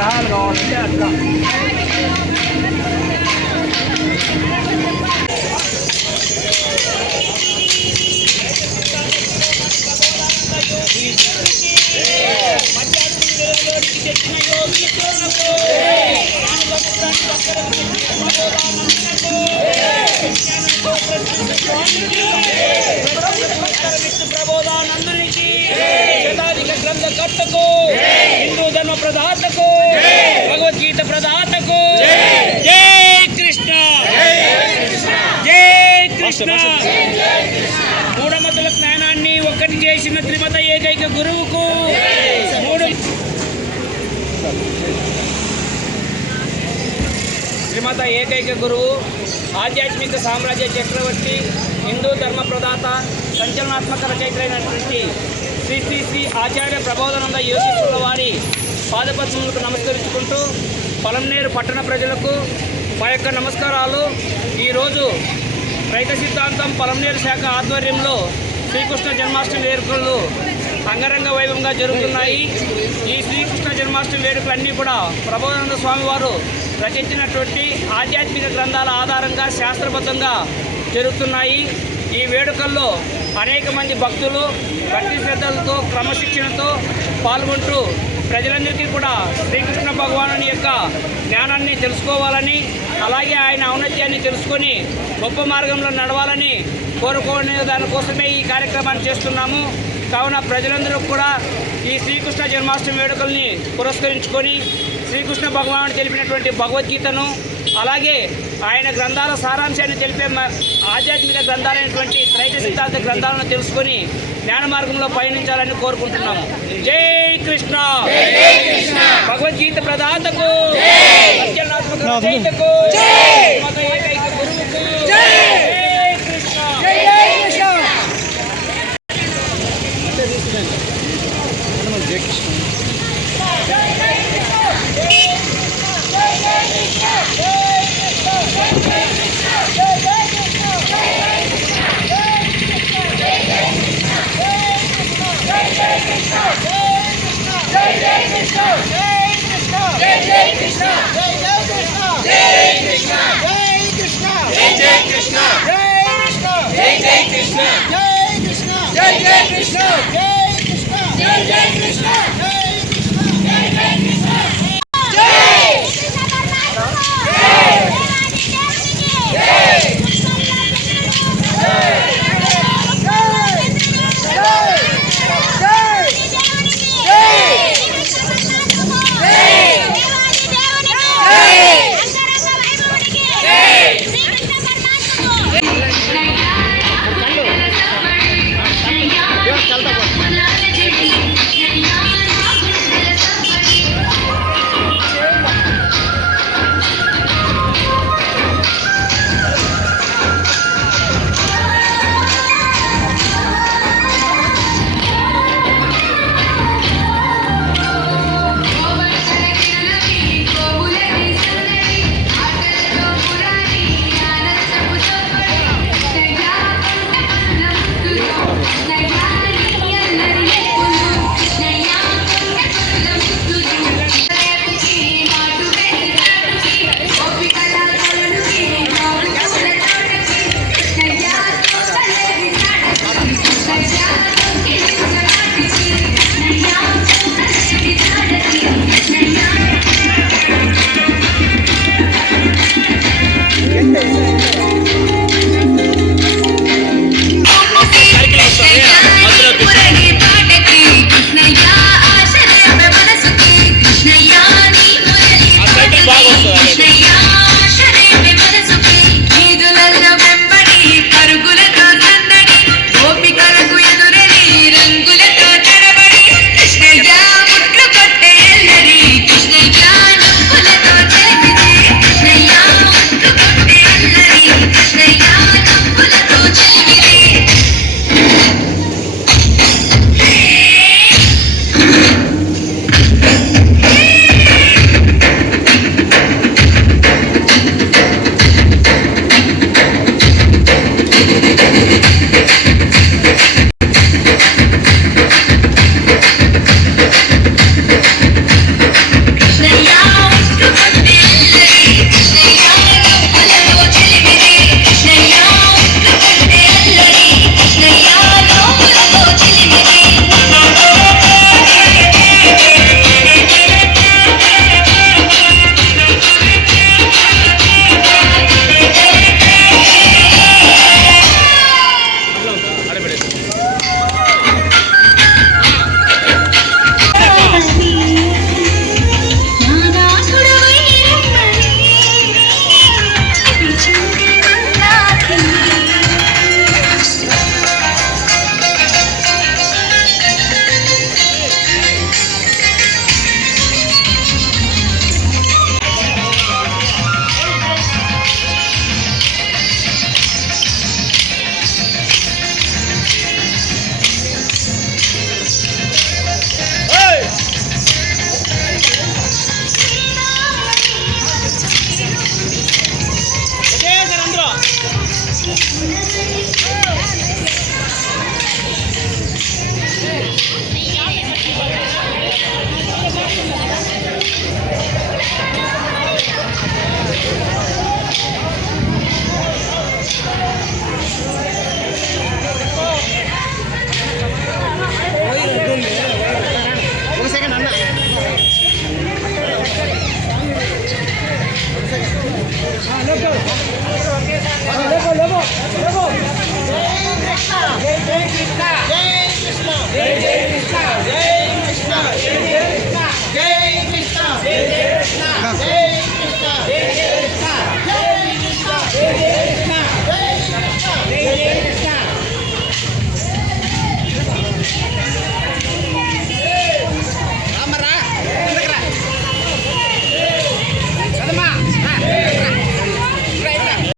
విగ్రహాలు కావాలంటే అట్లా ప్రబోధానందునికి శతాధిక గ్రంథ కర్తకు హిందూ ధర్మ ప్రదాతకు భగవద్గీత ప్రదాతకు జై కృష్ణ జై కృష్ణ. మూఢమతుల జ్ఞానాన్ని ఒక్కటి చేసిన త్రిమత ఏకైక గురువుకు శ్రీమత ఏకైక గురువు ఆధ్యాత్మిక సామ్రాజ్య చక్రవర్తి హిందూ ధర్మ ప్రదాత సంచలనాత్మక రచయితైనటువంటి శ్రీ శ్రీ శ్రీ ఆచార్య ప్రబోధానంద యోగీశ్వరుల వారి పాదపద్మములకు నమస్కరించుకుంటూ పలంనేరు పట్టణ ప్రజలకు మా యొక్క నమస్కారాలు. ఈరోజు రైత సిద్ధాంతం పలంనేరు శాఖ ఆధ్వర్యంలో శ్రీకృష్ణ జన్మాష్టమి వేడుకలు అంగరంగ వైభవంగా జరుగుతున్నాయి. ఈ శ్రీకృష్ణ జన్మాష్టమి వేడుకలన్నీ కూడా ప్రబోధానంద స్వామి వారు రచించినటువంటి ఆధ్యాత్మిక గ్రంథాల ఆధారంగా శాస్త్రబద్ధంగా జరుగుతున్నాయి. ఈ వేడుకల్లో అనేక మంది భక్తులు భక్తి శ్రద్ధలతో క్రమశిక్షణతో పాల్గొంటూ ప్రజలందరికీ కూడా శ్రీకృష్ణ భగవానుని యొక్క జ్ఞానాన్ని తెలుసుకోవాలని, అలాగే ఆయన ఔన్నత్యాన్ని తెలుసుకొని గొప్ప మార్గంలో నడవాలని కోరుకునే దానికోసమే ఈ కార్యక్రమాన్ని చేస్తున్నాము. కావున ప్రజలందరూ కూడా ఈ శ్రీకృష్ణ జన్మాష్టమి వేడుకల్ని పురస్కరించుకొని శ్రీకృష్ణ భగవానుడు తెలిపినటువంటి భగవద్గీతను, అలాగే ఆయన గ్రంథాల సారాంశాన్ని తెలిపే ఆధ్యాత్మిక గ్రంథాలైనటువంటి త్రైత సిద్ధాంత గ్రంథాలను తెలుసుకొని జ్ఞాన మార్గంలో పయనించాలని కోరుకుంటున్నాము. జై కృష్ణ. భగవద్గీత ప్రదాతకు, సంచలనాత్మక రచయితకు, మత ఏకైక గురువుకు జై కృష్ణ. జై